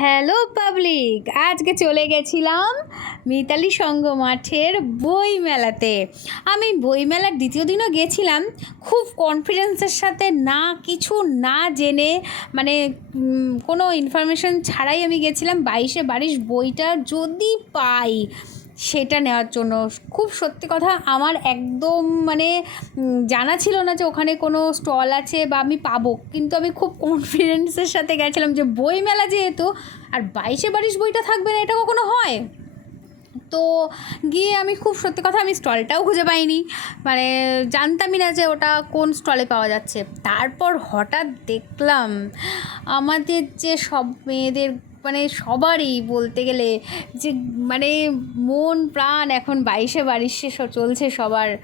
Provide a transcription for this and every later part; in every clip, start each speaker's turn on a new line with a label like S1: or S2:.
S1: Hello public আজকে চলে গেছিলাম মিতালি সঙ্গ মাঠের বই মেলাতে আমি বই মেলার দ্বিতীয় দিনও গেছিলাম, খুব কনফিডেন্সের সাথে না কিছু না জেনে মানে কোনো ইনফরমেশন ছাড়াই আমি গেছিলাম বাইশে বারিশ বইটা যদি পাই। সেটা নেওয়ার জন্য। খুব সত্যি কথা, আমার একদম মানে জানা ছিল না যে ওখানে কোনো স্টল আছে বা আমি পাবো। কিন্তু আমি খুব কনফিডেন্সের সাথে গেছিলাম যে বই মেলা যেহেতু, আর বাইশে বারিশ বইটা থাকবে না, এটা কখনো হয়? তো গিয়ে আমি খুব সত্যি কথা, আমি স্টলটাও খুঁজে পাইনি। মানে জানতামই না যে ওটা কোন স্টলে পাওয়া যাচ্ছে। তারপর হঠাৎ দেখলাম, আমাদের যে সব মেয়েদের মানে সবারই বলতে গেলে যে মানে মন, প্রাণ এখন বাইশে বারিশে স- চলছে সবার।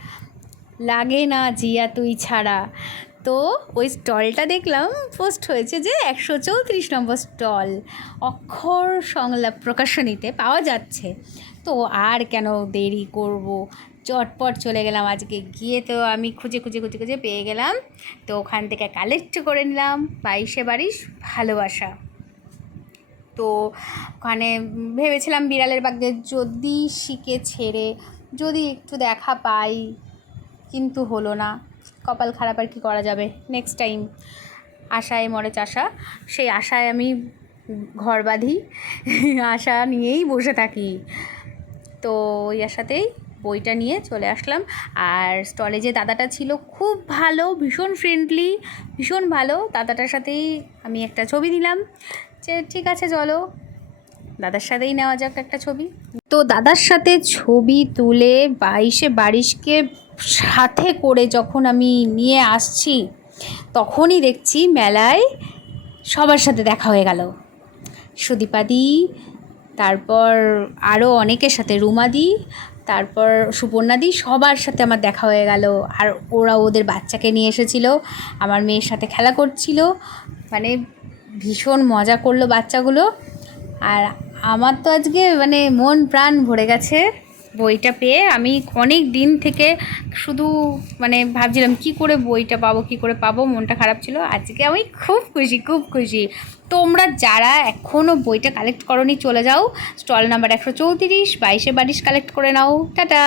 S1: লাগে না জিয়া তুই ছাড়া। তো ওই স্টলটা দেখলাম, পোস্ট হয়েছে যে একশো চৌত্রিশ নম্বর স্টল, অক্ষর সংলাপ প্রকাশনীতে পাওয়া যাচ্ছে। তো আর কেন দেরি করব? চটপট চলে গেলাম আজকে, গিয়ে তো আমি খুঁজে খুঁজে খুঁজে খুঁজে পেয়ে গেলাম। তো ওখান থেকে কালেক্ট করে নিলাম, বাইশে বারিশ ভালোবাসা। তো ওখানে ভেবেছিলাম বিড়ালের বাগদের যদি শিখে ছেড়ে, যদি একটু দেখা পাই, কিন্তু হলো না। কপাল খারাপ আর কি করা যাবে? নেক্সট টাইম আশায় মরে চাষা। সেই আশায় আমি ঘর বাঁধি, আশা নিয়েই বসে থাকি। তো ওই আশাতেই বইটা নিয়ে চলে আসলাম। আর স্টলে যে দাদাটা ছিল খুব ভালো, ভীষণ ফ্রেন্ডলি ভীষণ ভালো, দাদাটার সাথেই আমি একটা ছবি দিলাম যে ঠিক আছে, চলো। দাদার সাথেই নেওয়া যাক একটা ছবি। তো দাদার সাথে ছবি তুলে বাইশে বারিশকে সাথে করে যখন আমি নিয়ে আসছি, তখনই দেখছি মেলায় সবার সাথে দেখা হয়ে গেল। সুদীপাদি তারপর আরও অনেকের সাথে রুমাদি তারপর সুপর্ণাদি সবার সাথে আমার দেখা হয়ে গেল। আর ওরা ওদের বাচ্চাকে নিয়ে এসেছিল, আমার মেয়ের সাথে খেলা করছিল। মানে ভীষণ মজা করল বাচ্চাগুলো। আর আমার তো আজকে মানে মন প্রাণ ভরে গেছে বইটা পেয়ে। আমি অনেক দিন থেকে শুধু মানে ভাবছিলাম, কি করে বইটা পাবো, কি করে পাবো? মনটা খারাপ ছিল। আজকে আমি খুব খুশি খুব খুশি। তোমরা যারা এখনও বইটা কালেক্ট করনি, চলে যাও। স্টল নাম্বার একশো চৌত্রিশ, বাইশে বারিশ কালেক্ট করে নাও। টাটা!